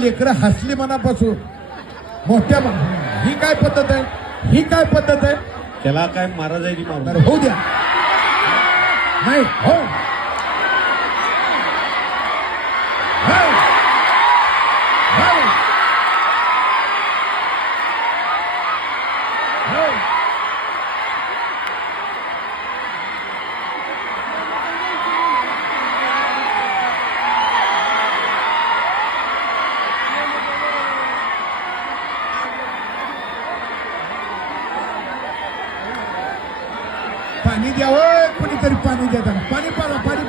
लेकरं हसली मनापासून मोठ्या ही काय पद्धत आहे, ही काय पद्धत आहे? त्याला काय महाराज आहे मारणार होऊ द्या नाही हो पाणी द्यावं, कोणीतरी पाणी द्या, पाणी पाणी